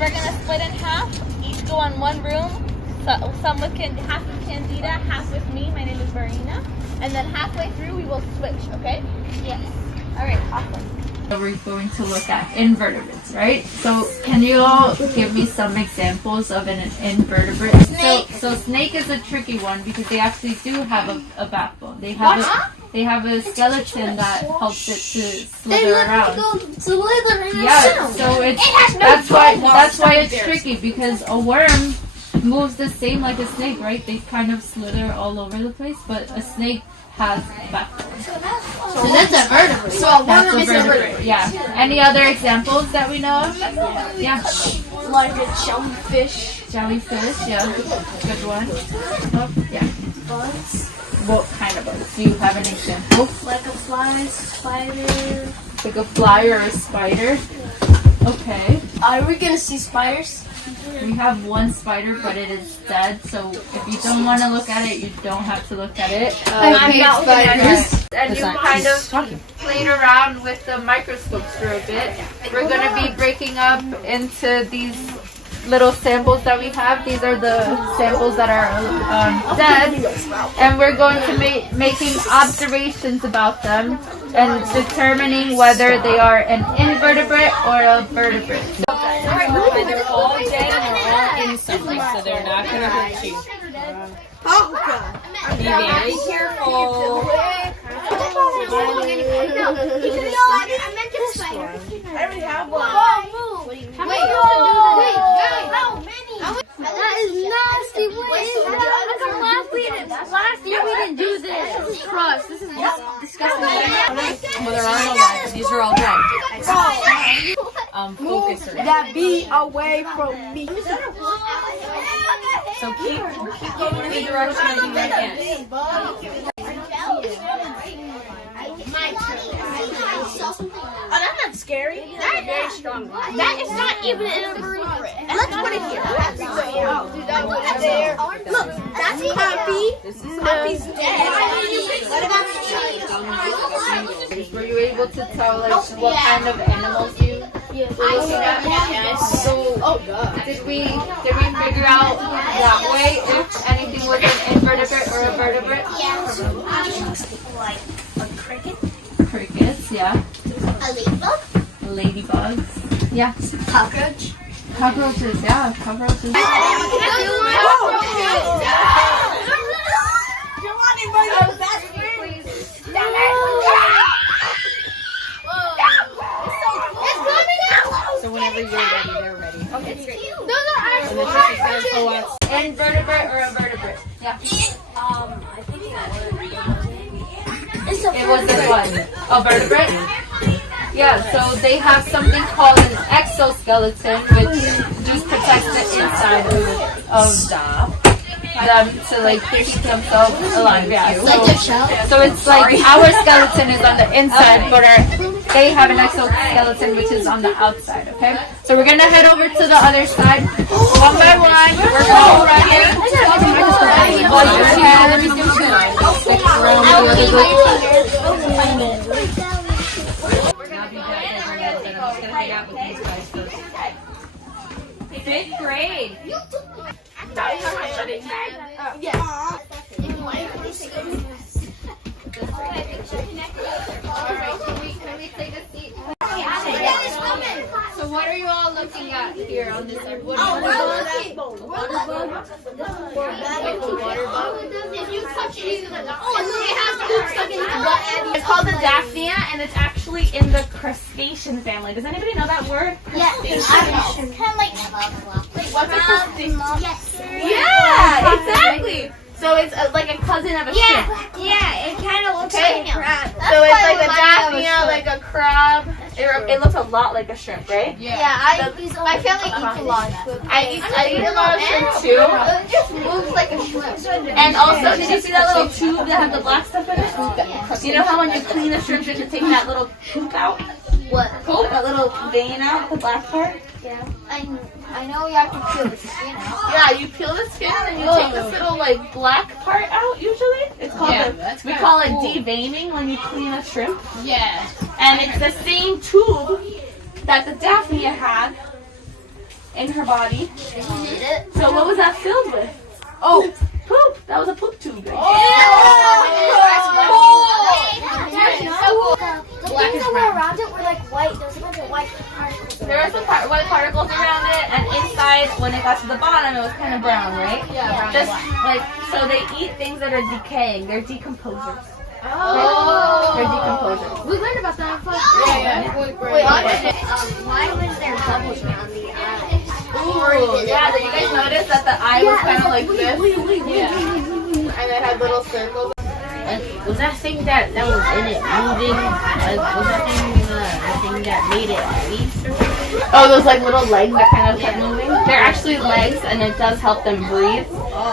we're gonna split in half. Each go on one room. So some with half with Candida, half with me. My name is Marina. And then halfway through we will switch. Okay? Yes. All right. Awesome. We're going to look at invertebrates, right? So can you all give me some examples of an invertebrate? Snake. So snake is a tricky one because they actually do have a backbone. They have a skeleton that helps it to slither around. Yeah, so that's why it's tricky, because a worm moves the same like a snake, right? They kind of slither all over the place, but a snake has a backbone. So that's a vertebrate. So a worm is a vertebrate. Yeah. Any other examples that we know of? Yeah. Like a jellyfish. Jellyfish, yeah. Good one. Oh, yeah. Bugs. What kind of bugs? Do you have an example? Like a fly, spider. Like a fly or a spider? Okay. Are we gonna see spiders? We have one spider, but it is dead, so if you don't want to look at it, you don't have to look at it. I'm not looking at it. And you kind of played around with the microscopes for a bit. We're going to be breaking up into these little samples that we have. These are the samples that are dead, and we're going to making observations about them and determining whether they are an invertebrate or a vertebrate. They're all dead and they're all insects, so they're not going to hurt you. Be very careful. I already have one. That is nasty. What is that? Last year we didn't do this. This is crust. This is disgusting. Well, there are no lives. These are all dead. Focus around. That be away from me. So keep going in the direction that you can. Oh, that's not scary. That's very strong. That is not even an invertebrate. Let's put it here. Look, that's Happy. Happy's dead. Were you able to tell what kind of animals you were looking at? Yes. So did we figure out that way if anything was an invertebrate or a vertebrate? Like a cricket. Crickets, yeah. A ladybug. Ladybugs, yeah. Cockroach. Cockroaches, yeah. Cockroaches. So whenever you're ready, they're ready. Okay, great. Invertebrate or a vertebrate? Yeah. I think It was a what? A vertebrate? Yeah, so they have something called an exoskeleton, which just protects the inside of them to like keep themselves alive. Yeah. So it's like our skeleton is on the inside, but they have an exoskeleton which is on the outside. Okay. So we're gonna head over to the other side, one by one. We're going right here. Fifth grade. So what are you all looking at here on this side? What Oh, are if you touch it, it has poop stuck in its butt. It's called the Daphnia, and it's actually in the crustacean family. Does anybody know that word? Yes, I know. Kind of like What's a crustacean? Yes. Yeah, exactly. So it's like a cousin of a shrimp. Yeah, it kind of looks like a crab. So it's like a Daphnia, like a crab. It looks a lot like a shrimp, right? My family eats a lot of food. I eat a lot of shrimp too. It just moves like a shrimp. And also, did you see that little tube that has the black stuff in it? You know how when you clean a shrimp, you should take that little poop out? What? Poop? That little vein out, the black part? Yeah. I know you have to peel the skin out. Yeah, you peel the skin and you take this little like black part out usually. It's called we call it deveining when you clean a shrimp. Yeah. And it's the same tube that the Daphnia had in her body. So what was that filled with? Oh, poop. That was a poop tube. Right? The things that were around it were like white. There was a bunch of white particles. There were some white particles around it, and inside, when it got to the bottom, it was kind of brown, right? Yeah. Just like, so they eat things that are decaying. They're decomposers. Oh. They're decomposers. We learned about that in first Wait, why was there bubbles around the eye? ooh, yeah, did you guys notice that the eye was kind of like this? Yeah. And it had little circles. Was that thing that was in it moving? Was that thing the thing that made it leave? Oh, those like little legs that kind of kept moving? They're actually legs, and it does help them breathe.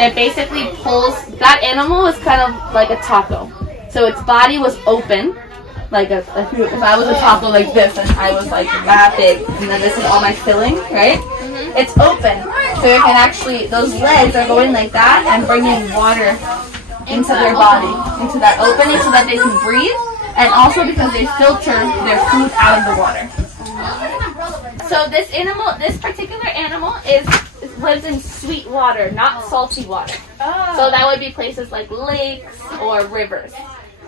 It basically pulls, that animal is kind of like a taco. So its body was open, like if I was a taco like this, and I was like that big, and then this is all my filling, right? It's open, so it can actually, those legs are going like that and bringing water into their body, into that opening so that they can breathe, and also because they filter their food out of the water. So this animal, this particular animal lives in sweet water, not salty water. So that would be places like lakes or rivers.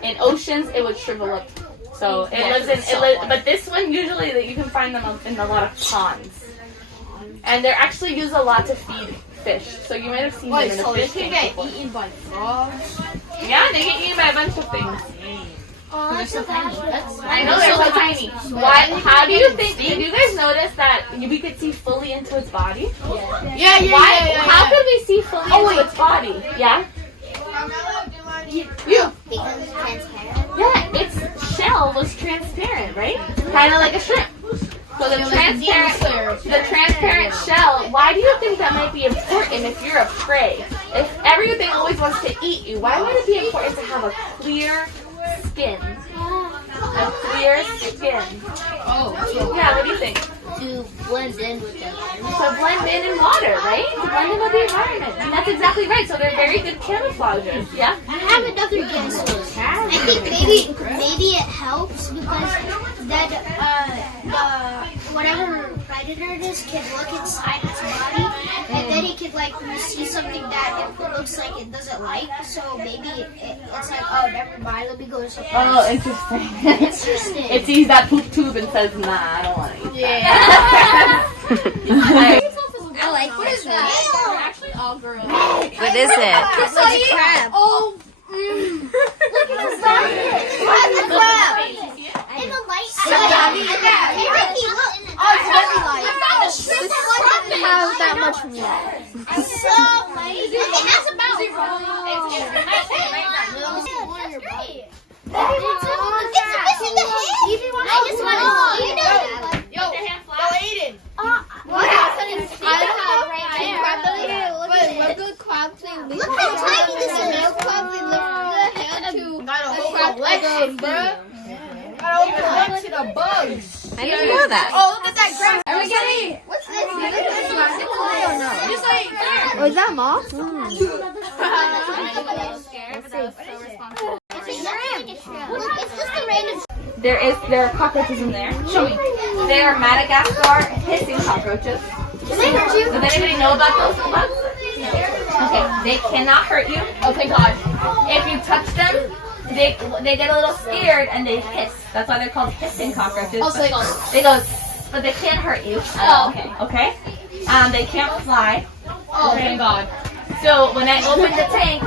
In oceans, it would shrivel up. So it lives in, but this one usually that you can find them in a lot of ponds. And they're actually used a lot to feed fish. So you might have seen them in a fish tank before. eaten by frogs? Yeah, they get eaten by a bunch of things. Oh, that's so tiny. I know they're so tiny. Why? How do you think? Did you guys notice that we could see fully into its body? Yeah. Why? How could we see fully into its body? Yeah. Because it's transparent. Yeah, its shell was transparent, right? Kind of like a shrimp. So the transparent shell. Why do you think that might be important if you're a prey? If everything always wants to eat you, why would it be important to have a clear skin? A clear skin. Yeah, what do you think? To blend in with them. To blend in water, right? To blend in with the environment. And that's exactly right. So they're very good camouflagers. Yeah? I have another guess. I think maybe it helps because then whatever predator it is can look inside its body, and then it can like see something that it looks like it doesn't like. So maybe it's like, oh, never mind. Let me go to something else. Oh, interesting. Interesting. It sees that poop tube and says, nah, I don't want to eat that. I like this one. They're actually all grown. What is it? It's like a crab. Oh. Look at the size. Look at the crab. In the light. This doesn't have that much meat. So amazing. It has about. It's missing the head. I just want to see it. Yo, Aiden. What happened? Look at crab thing. Look how tiny this is. Crab thing lifts the hand to Got a whole collection, bruh. Got a whole collection of bugs. I didn't know that. Oh, look at that grass. Are we getting? What's this? Just like there. Oh, is that moth? It's just a random. There are cockroaches in there. Show me. They are Madagascar hissing cockroaches. Can they hurt you? Does anybody know about those bugs? Okay, they cannot hurt you. Oh, thank God. If you touch them, they get a little scared and they hiss. That's why they're called hissing cockroaches. Oh, so They go, but they can't hurt you. Oh, okay. Okay? They can't fly. Oh, thank God. So when I open the tank,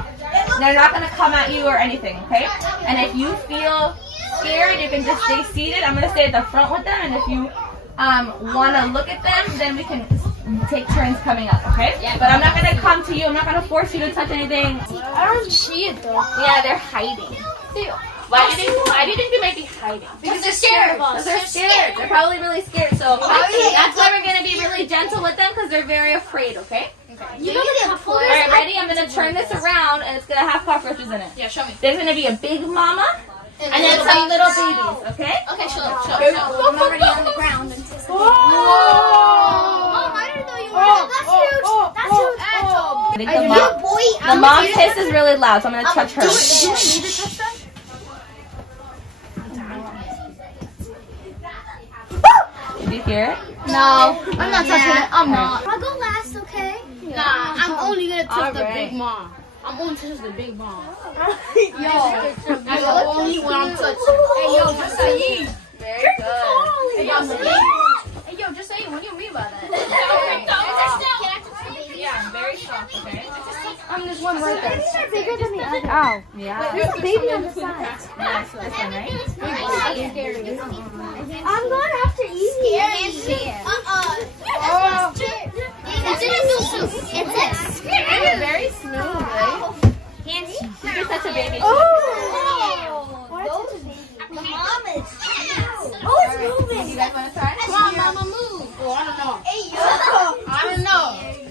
they're not going to come at you or anything, okay? And if you feel scared, you can just stay seated. I'm going to stay at the front with them, and if you want to look at them, then we can take turns coming up, okay? Yeah. But I'm not going to come to you. I'm not going to force you to touch anything. I don't see it though. Yeah, they're hiding. Why do you think they might be hiding? Because they're scared of us. Because they're scared. They're probably really scared. So that's why we're going to be really gentle with them because they're very afraid, okay? You know the All right, ready? I'm going to turn this around and it's going to have cockroaches in it. Yeah, show me. There's going to be a big mama and then some little babies, okay? Okay, show. I'm already on the ground. Whoa! Oh, I didn't know you were. That's huge. That's huge. The mom's hiss is really loud, so I'm going to touch her. Do I need to touch them? Did you hear it? No, I'm not touching it. I'm not. I'll go last, okay? Nah, I'm only gonna touch the Alright. big mom. I'm only touching the big mom. Yo, that's the only one I'm touching. Hey, yo, just say it. Very good. Hey, yo, say it. Hey, yo, just say it. What do you mean by that? Yeah, very soft, okay? I'm this one right there. These are bigger than the other. Ow. Yeah. There's a baby on the side. Yeah, so this one, right? I'm going after Evie. It's in a soup. It's this. It's very smooth, right? You can touch a baby. The mom is. Oh, it's moving. You guys want to try? Come on, mama, move. Oh, I don't know. Hey, yo. I don't know.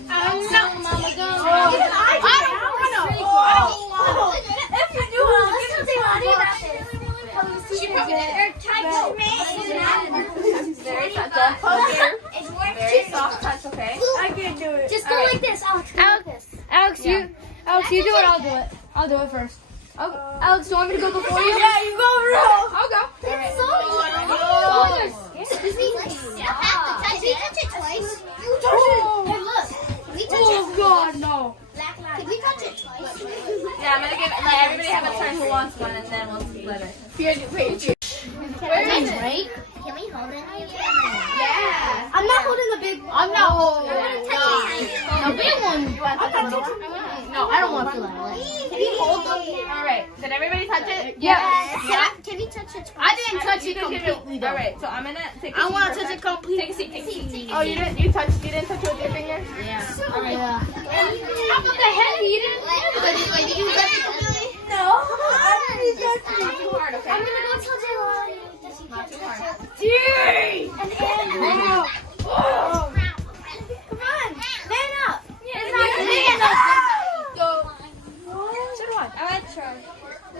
I don't know, mama. Go. If you do, she probably did. Very soft. Don't poke here. Very soft touch, okay? I can't do it. Just go like this. Alex, go like this. Alex, you do it. I'll do it. I'll do it first. Alex, do you want me to go before you? Yeah, you go, bro. I'll go. It's so easy. Can we touch it twice? You touch it. Hey, look. Can we touch Oh it? God, no. Can we touch it twice? Yeah, I'm gonna let everybody have a turn who wants one, and then we'll split it. Where is it? Can we hold it? Yeah. I'm not holding the big one. I'm not holding The the big one. No, I don't want to. Can you hold them? All right. Did everybody touch it? Yeah. Can we touch it twice? I didn't touch it You can give completely it. though. All right. So I'm gonna take. A I seat want for to a touch sec. it completely. Take a seat. Take a seat. Oh, you didn't touch it with your finger? Yeah. All right. What the heck? You didn't No. Not too hard, okay? I'm gonna go touch it. Not too hard. And come on, man up. Stand up. Go. I want to try.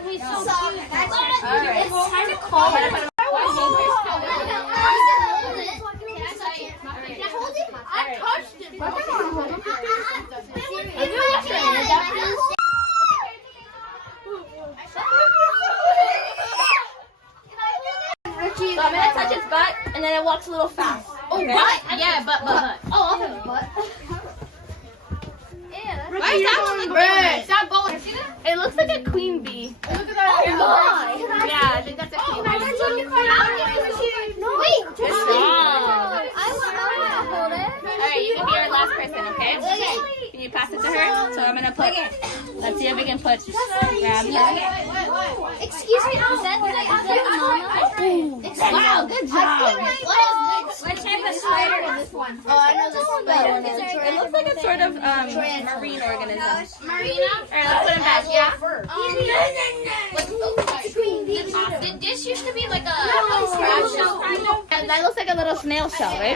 He's so cute. All right. It's kind of cold. I'm gonna put I touched it. So I'm gonna touch its butt, and then it walks a little fast. Oh, okay? butt? Yeah, butt. Oh, I'll have a butt. Why is that one look Stop going. It looks like a queen bee. Look at that. Yeah, I think that's a queen bee. No, wait. It's strong. I want to hold it. All right, you can be our last person, okay? Okay. Can you pass it to her? So I'm gonna put. Let's see if we can put. Grab it. Excuse me, is that the mama? Wow, good job. What type of spider is this one? Oh, I know this spider. It looks like a sort of marine organism. Marina? All right, let's put him back. Yeah. This used to be like a That looks like a little snail shell, right?